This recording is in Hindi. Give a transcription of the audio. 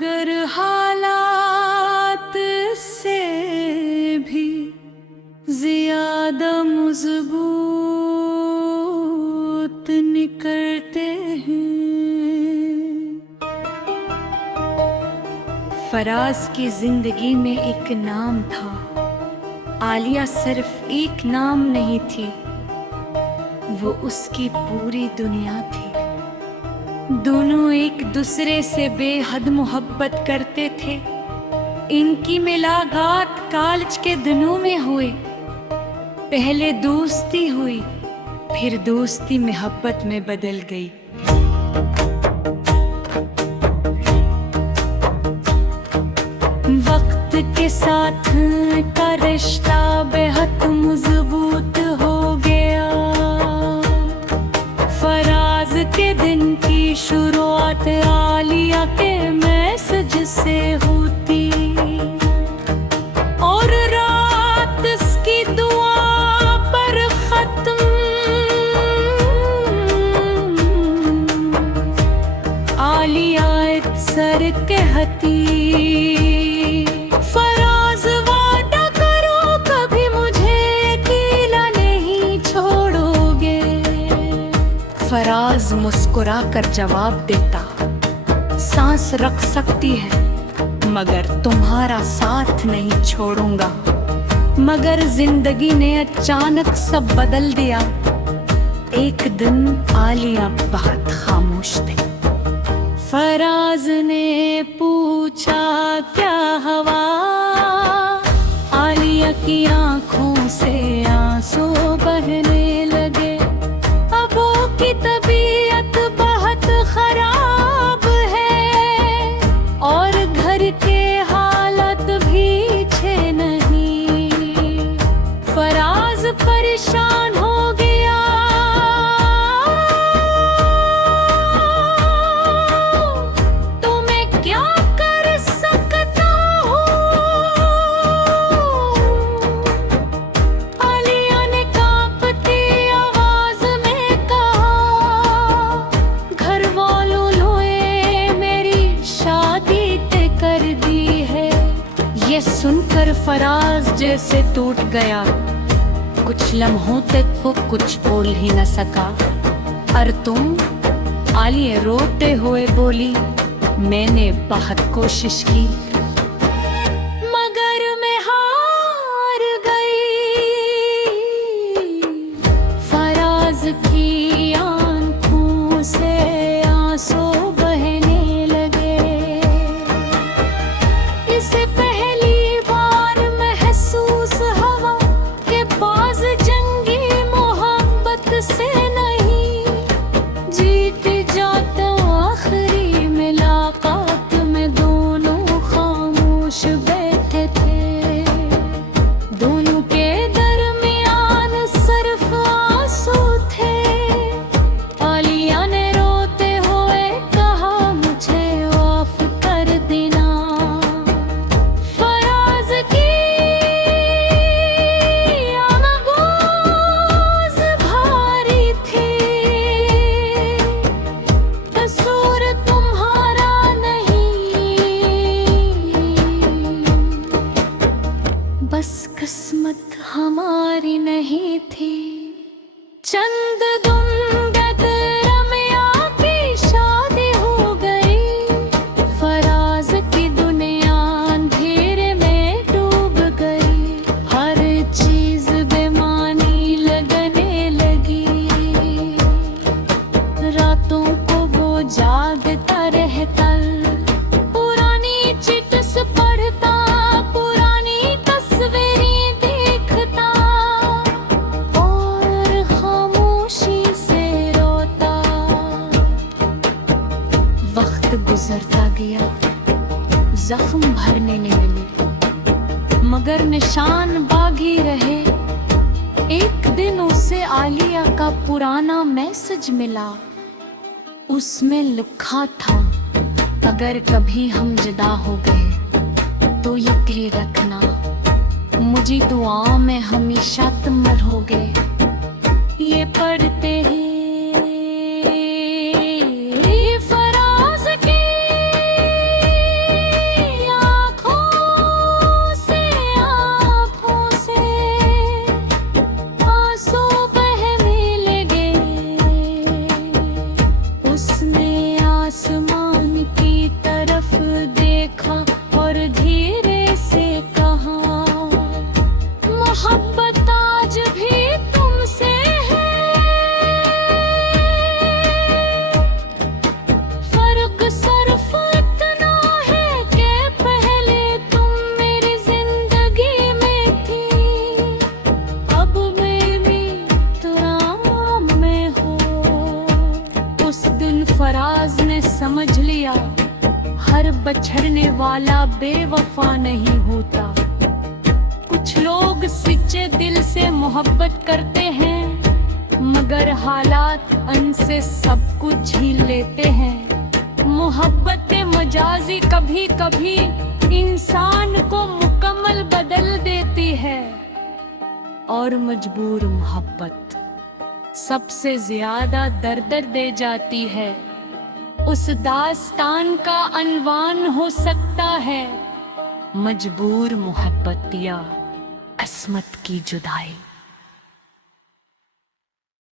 मगर हालात से भी ज्यादा मजबूत निकलते हैं। फराज की जिंदगी में एक नाम था, आलिया सिर्फ एक नाम नहीं थी, वो उसकी पूरी दुनिया थी। दोनों एक दूसरे से बेहद मोहब्बत करते थे। इनकी मुलाकात कॉलेज के दिनों में हुई। पहले दोस्ती हुई, फिर दोस्ती मोहब्बत में बदल गई। वक्त के साथ का रिश्ता बेहद मजबूत हो गया। फराज के दिन की शुरुआत आलिया के मैसेज से होती और रात इसकी दुआ पर खत्म। आलिया अक्सर कहती, फराज वादा करो कभी मुझे अकेला नहीं छोड़ोगे। फराज मुस्कुरा कर जवाब देता, सांस रख सकती है मगर तुम्हारा साथ नहीं छोड़ूंगा। मगर जिंदगी ने अचानक सब बदल दिया। एक दिन आलिया बहुत खामोश थी। फराज ने पूछा क्या हवा, आलिया की आंखों से आंसू बहने लगे। अबू की तबीयत बहुत खराब है और घर के हालत भी अच्छे नहीं। फराज परेशान हो गया। तो मैं क्या कर सकता हूँ? आलिया ने कांपती आवाज में कहा, घर वालों लोए मेरी शादी तय कर दी है। ये सुनकर फराज जैसे टूट गया। कुछ लम्हों तक वो कुछ बोल ही न सका। और तुम? आलिया रोते हुए बोली, मैंने बहुत कोशिश की मगर मैं हार गई। फराज की आंखों से आंसू बहने लगे। इसे पहली बार महसूस हुआ कि बाज जंगी मोहब्बत से नहीं जीत जाता। आखिरी मुलाकात में दोनों खामोश बैठे थे। दोनों के दरमियान सिर्फ आंसू थे। आलिया ने रोते हुए कहा, मुझे माफ कर देना। फराज की आवाज़ भारी थी, कसूर तुम्हारा नहीं, बस किस्मत हमारी नहीं थी। चंद दिन बाद रम्या की शादी हो गई। फराज की दुनिया अंधेरे में डूब गई। हर चीज बेमानी लगने लगी। रातों को वो जागता रहता, पुरानी चिट्स पढ़ता, पुरानी तस्वीरें देखता और खामोशी से रोता। वक्त गुजरता गया, जख्म भरने लगे मगर निशान बाकी रहे। एक दिन उसे आलिया का पुराना मैसेज मिला। उसमें लिखा था, अगर कभी हम जुदा हो गए तो यकीन रखना मुझे दुआ में हमेशा तुम रहोगे। ये पढ़ते ही फराज की बछड़ने वाला बेवफा नहीं होता। कुछ लोग सच्चे दिल से मोहब्बत करते हैं, मगर हालात उनसे सब कुछ छीन लेते हैं। मोहब्बत मजाजी कभी कभी इंसान को मुकम्मल बदल देती है, और मजबूर मोहब्बत सबसे ज्यादा दर्द दे जाती है। उस दास्तान का अनवान हो सकता है मजबूर मोहब्बत या किस्मत की जुदाई।